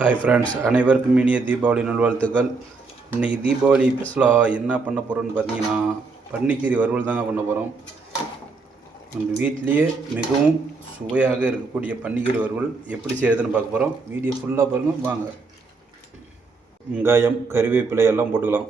Hi friends அனைவருக்கும் இனிய தீபாவளி நல்வாழ்த்துக்கள். இன்றைக்கி தீபாவளி ஸ்பெஷலாக என்ன பண்ண போகிறோன்னு பார்த்தீங்கன்னா பன்னிக்கீரி வறுவல் தாங்க பண்ண போகிறோம் நம்ம வீட்லேயே மிகவும் சுவையாக இருக்கக்கூடிய பன்னிக்கீரி வறுவல் எப்படி செய்கிறதுன்னு பார்க்க போகிறோம் வீடியோ ஃபுல்லாக பாருங்கள் வாங்க. வெங்காயம் கறிவேப்பிலை எல்லாம் போட்டுக்கலாம்.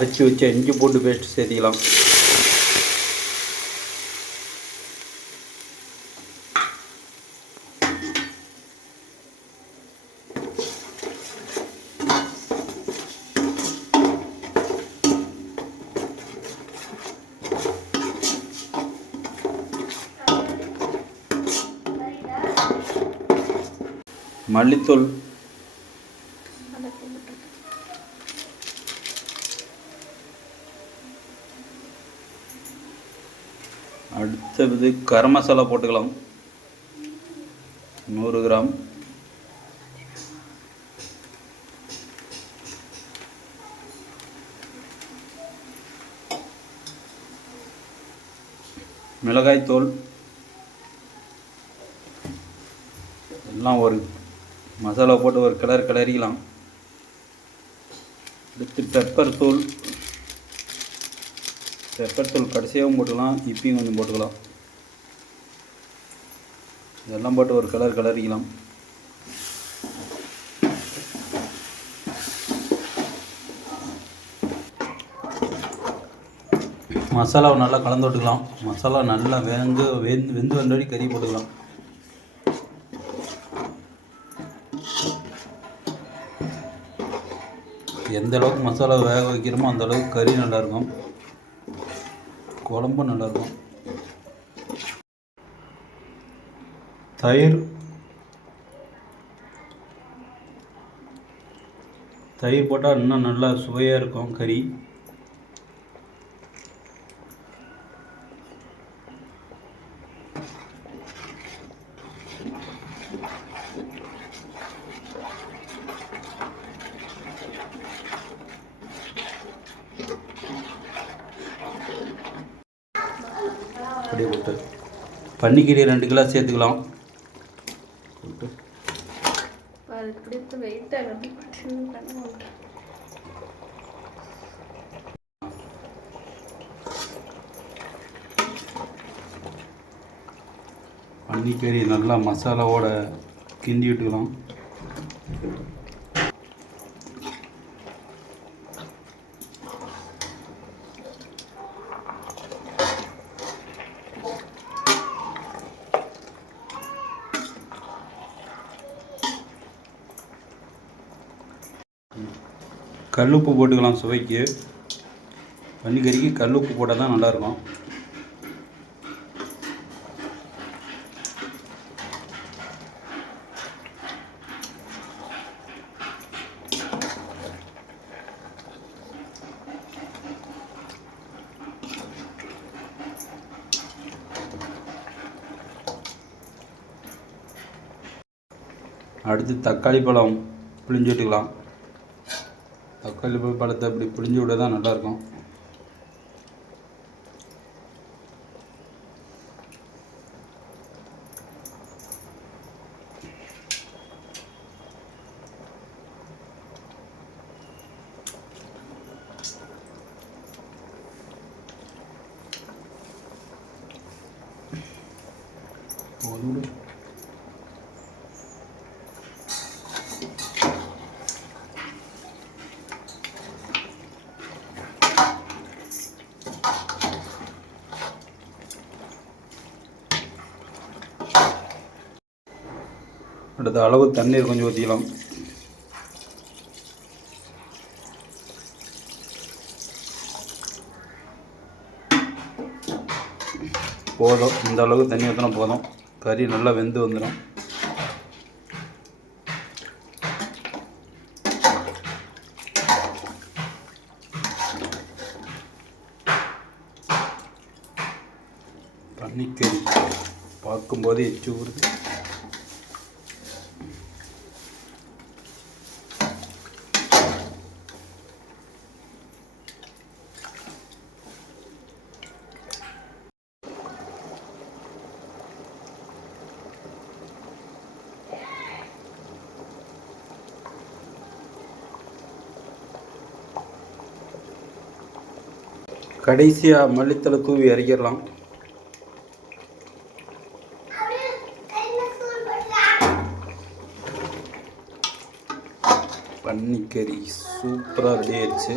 அரைச்சி வச்ச இஞ்சி பூண்டு பேஸ்ட் சேர்த்திக்கலாம். மல்லித்தூள் அடுத்தது கரம் மசாலா போட்டுக்கலாம். நூறு கிராம். மிளகாய் எல்லாம் ஒரு மசாலா போட்டு ஒரு கிளறு கிளறிக்கலாம். அடுத்து பெப்பர் தூள். பெப்பர்தூள் கடைசியாகவும் போட்டுக்கலாம் இப்பயும் கொஞ்சம் போட்டுக்கலாம். இதெல்லாம் போட்டு ஒரு கலர் கலரிக்கலாம். மசாலாவை நல்லா கலந்து விட்டுக்கலாம். மசாலா நல்லா வேந்து வெந்து வெந்து வந்தபடி கறி போட்டுக்கலாம். எந்த அளவுக்கு மசாலா வேக வைக்கிறோமோ அந்த அளவுக்கு கறி நல்லாயிருக்கும் குழம்பும் நல்லாயிருக்கும் தயிர். தயிர் போட்டால் இன்னும் நல்லா சுவையாக இருக்கும் கறி. அப்படியே போட்டு பன்னிக்கீரை ரெண்டு கிலோ சேர்த்துக்கலாம். பன்னிக்கறி நல்லா மசாலாவோட கிண்டி விட்டுக்கலாம். கல்லுப்பு போட்டுக்கலாம் சுவைக்கு. பன்னிக்கறிக்கு கல்லுப்பு போட்டால் தான் நல்லாயிருக்கும். அடுத்து தக்காளி பழம் பிழிஞ்சு விட்டுக்கலாம். தக்காளி பழத்தை அப்படி பிழிஞ்சு விட தான் நல்லாயிருக்கும் போதும் அடுத்த அளவு தண்ணீர் கொஞ்சம் ஊற்றிக்கலாம் போதும். இந்த அளவுக்கு தண்ணி ஊற்றினா போதும். கறி நல்லா வெந்து வந்துடும் பன்னிக்கறி பார்க்கும்போது எச்சு ஊறுது. கடைசியாக மல்லித்தலை தூவி இறக்கிடலாம் பன்னிக்கறி சூப்பராக ரெடி ஆயிடுச்சு